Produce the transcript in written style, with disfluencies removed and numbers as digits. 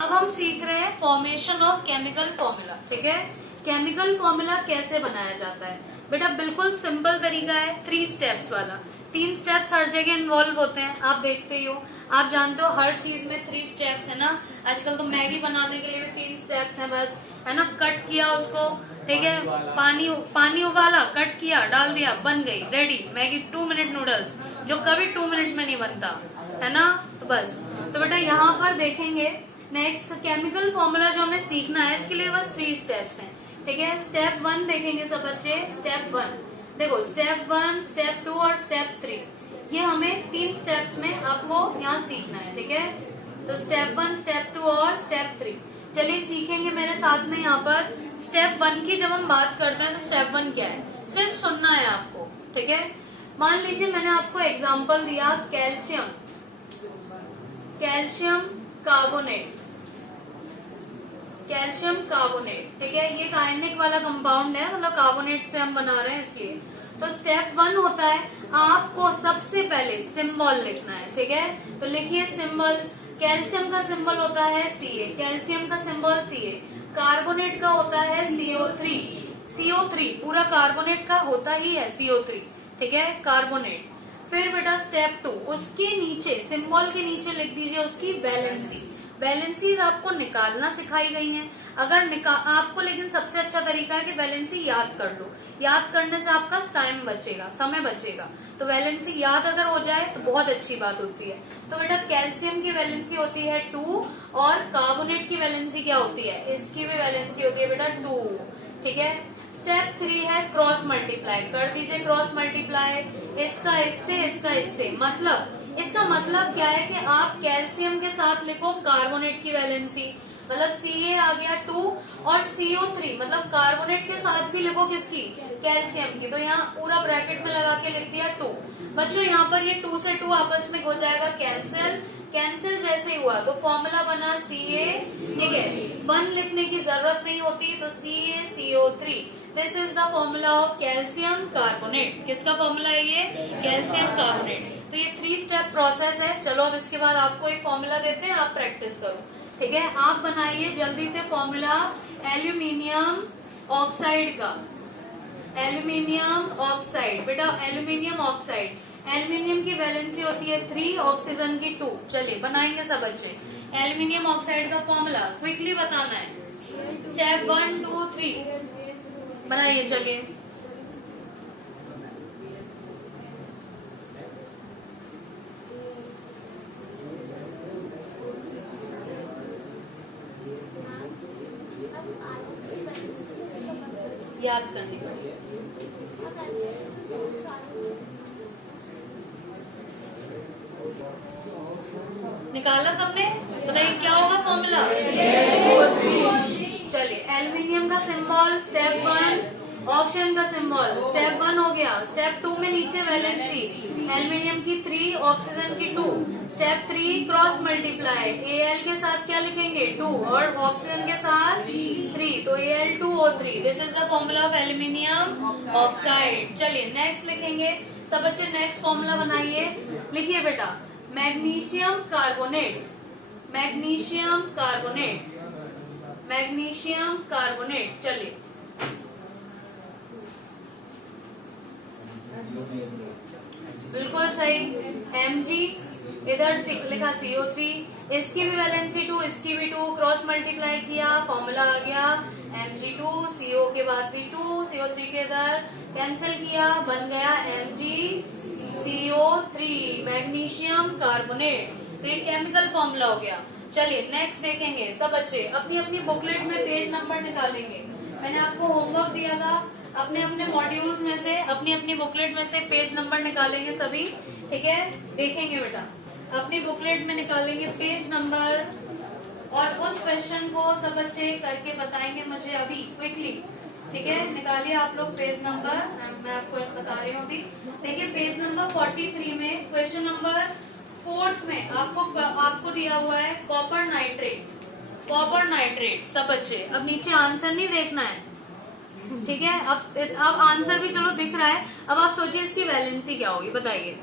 अब हम सीख रहे हैं फॉर्मेशन ऑफ केमिकल फॉर्मूला। ठीक है, केमिकल फॉर्मूला कैसे बनाया जाता है बेटा, बिल्कुल सिंपल तरीका है, 3 स्टेप्स वाला। 3 स्टेप्स हर जगह इन्वॉल्व होते हैं, आप देखते ही हो, आप जानते हो हर चीज में 3 स्टेप्स है ना। आजकल तो मैगी बनाने के लिए भी 3 स्टेप्स है बस, है ना। कट किया उसको, ठीक है, पानी उबाला, कट किया, डाल दिया, बन गई, रेडी मैगी। 2 मिनट नूडल्स, जो कभी 2 मिनट में नहीं बनता, है ना। तो बस, तो बेटा यहाँ पर देखेंगे नेक्स्ट केमिकल फॉर्मूला जो हमें सीखना है, इसके लिए बस 3 स्टेप्स हैं। ठीक है, स्टेप 1 देखेंगे सब बच्चे। स्टेप 1 देखो, स्टेप 1, स्टेप 2 और स्टेप 3, ये हमें 3 स्टेप्स में आपको यहाँ सीखना है। ठीक है, तो स्टेप 1, स्टेप 2 और स्टेप 3 चलिए सीखेंगे मेरे साथ में। यहाँ पर स्टेप 1 की जब हम बात करते हैं तो स्टेप 1 क्या है, सिर्फ सुनना है आपको। ठीक है, मान लीजिए मैंने आपको एग्जाम्पल दिया कैल्शियम कार्बोनेट, कैल्शियम कार्बोनेट। ठीक है, ये आयनिक वाला कंपाउंड है, मतलब कार्बोनेट से हम बना रहे हैं इसलिए। तो स्टेप 1 होता है आपको सबसे पहले सिंबल लिखना है। ठीक है, तो लिखिए सिंबल। कैल्शियम का सिंबल होता है Ca, कैल्शियम का सिंबल Ca। कार्बोनेट का होता है CO3 पूरा कार्बोनेट का होता ही है CO3। ठीक है, कार्बोनेट। फिर बेटा स्टेप 2, उसके नीचे सिंबल के नीचे लिख दीजिए उसकी वैलेंसी। वैलेंसी आपको निकालना सिखाई गई है। अगर आपको, लेकिन सबसे अच्छा तरीका है कि वैलेंसी याद कर लो। याद करने से आपका टाइम बचेगा, समय बचेगा। तो वैलेंसी याद अगर हो जाए तो बहुत अच्छी बात होती है। तो बेटा कैल्शियम की वैलेंसी होती है 2 और कार्बोनेट की वैलेंसी क्या होती है, इसकी भी वैलेंसी होती है बेटा 2। ठीक है, स्टेप 3 है क्रॉस मल्टीप्लाई। कर दीजिए क्रॉस मल्टीप्लाई, इसका इससे, इसका इससे। मतलब इसका मतलब क्या है कि आप कैल्शियम के साथ लिखो कार्बोनेट की वैलेंसी, मतलब Ca आ गया 2 और CO3 मतलब कार्बोनेट के साथ भी लिखो किसकी, कैल्शियम की। तो यहाँ पूरा ब्रैकेट में लगा के लिख दिया 2। बच्चों यहाँ पर ये 2 से 2 आपस में हो जाएगा कैंसिल। कैंसिल जैसे ही हुआ तो फॉर्मूला बना Ca, ठीक है, 1 लिखने की जरूरत नहीं होती, तो CaCO3। This is the formula of calcium carbonate. किसका फॉर्मूला है ये, कैल्शियम कार्बोनेट। तो ये 3 स्टेप प्रोसेस है। चलो अब इसके बाद आपको एक फॉर्मूला देते हैं, आप प्रैक्टिस करो। ठीक है, आप बनाइए जल्दी से फॉर्मूला एल्यूमिनियम ऑक्साइड का। एल्यूमिनियम ऑक्साइड बेटा, एल्यूमिनियम ऑक्साइड, एल्यूमिनियम की वैलेंसी होती है 3, ऑक्सीजन की 2। चलिए बनाएंगे सब बच्चे एल्यूमिनियम ऑक्साइड का फॉर्मूला, क्विकली बताना है। स्टेप 1, 2, 3 बनाइए, चलिए। याद करनी पड़ेगी। निकाला सबने, बताइए क्या होगा फॉर्मूला। चलिए एल्यूमिनियम का सिंबल स्टेप 1, ऑक्सीजन का सिंबल स्टेप 1 हो गया। स्टेप 2 में नीचे वैलेंसी, एल्यूमिनियम की 3, ऑक्सीजन की 2। स्टेप 3 क्रॉस मल्टीप्लाई, Al के साथ क्या लिखेंगे 2 और ऑक्सीजन के साथ 3, तो Al2O3। This is the formula of aluminium oxide. चलिए नेक्स्ट लिखेंगे सब बच्चे, नेक्स्ट फॉर्मूला बनाइए। लिखिए बेटा magnesium carbonate, magnesium carbonate, magnesium carbonate. चलिए बिल्कुल सही, Mg, इधर 6 लिखा CO3, इसकी भी वैलेंसी 2, इसकी भी 2, क्रॉस मल्टीप्लाई किया, फॉर्मूला आ गया Mg2, CO के बाद भी 2, CO3 के इधर कैंसिल किया, बन गया MgCO3 मैग्नीशियम कार्बोनेट। तो ये केमिकल फॉर्मूला हो गया। चलिए नेक्स्ट देखेंगे सब बच्चे, अपनी अपनी बुकलेट में पेज नंबर निकालेंगे। मैंने आपको होमवर्क दिया था, अपने अपने मॉड्यूल्स में से, अपनी अपनी बुकलेट में से पेज नंबर निकालेंगे सभी। ठीक है, देखेंगे बेटा अपनी बुकलेट में निकालेंगे पेज नंबर और उस क्वेश्चन को सब बच्चे करके बताएंगे मुझे अभी क्विकली। ठीक है, निकालिए आप लोग पेज नंबर, मैं आपको बता रही हूँ अभी। देखिए पेज नंबर 43 में क्वेश्चन नंबर 4 में आपको दिया हुआ है कॉपर नाइट्रेट, कॉपर नाइट्रेट। सब बच्चे अब नीचे आंसर नहीं देखना है, ठीक है। अब आंसर भी चलो दिख रहा है, अब आप सोचिए इसकी वैलेंसी क्या होगी, बताइए।